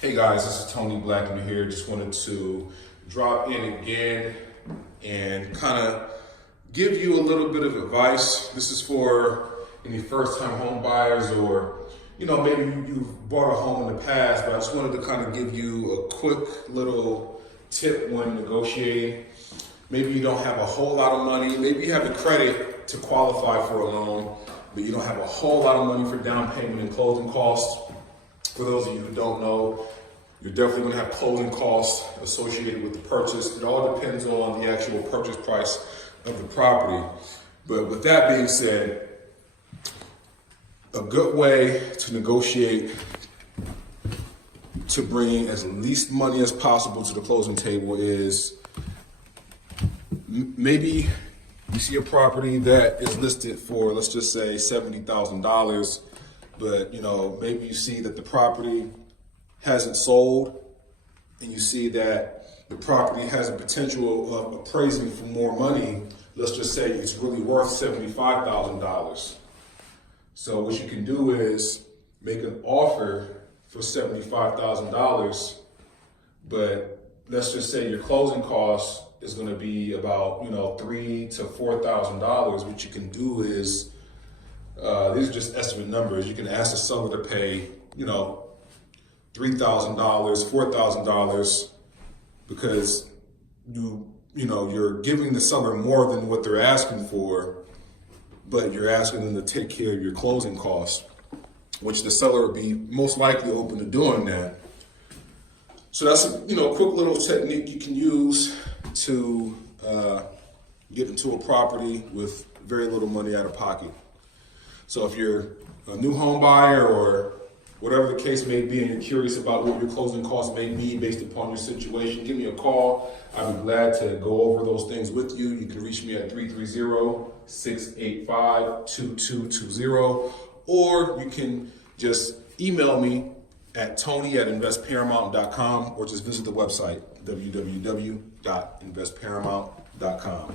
Hey guys, this is Tony Blackmon here. Just wanted to drop in again and kind of give you a little bit of advice. This is for any first-time home buyers, or maybe you've bought a home in the past, but I just wanted to kind of give you a quick little tip when negotiating. Maybe you don't have a whole lot of money. Maybe you have the credit to qualify for a loan, but you don't have a whole lot of money for down payment and closing costs. For those of you who don't know, you're definitely going to have closing costs associated with the purchase. It all depends on the actual purchase price of the property. But with that being said, a good way to negotiate to bring as least money as possible to the closing table is maybe you see a property that is listed for, let's just say, $70,000, but maybe you see that the property hasn't sold, and you see that the property has a potential of appraising for more money. Let's just say it's really worth $75,000. So what you can do is make an offer for $75,000, but let's just say your closing cost is going to be about $3,000 to $4,000. What you can do is these are just estimate numbers. You can ask the seller to pay $3,000, $4,000, because you're giving the seller more than what they're asking for, but you're asking them to take care of your closing costs, which the seller would be most likely open to doing that. So that's a quick little technique you can use to get into a property with very little money out of pocket. So if you're a new home buyer or whatever the case may be, and you're curious about what your closing costs may be based upon your situation, give me a call. I'd be glad to go over those things with you. You can reach me at 330-685-2220, or you can just email me at tony@investparamount.com, or just visit the website, www.investparamount.com.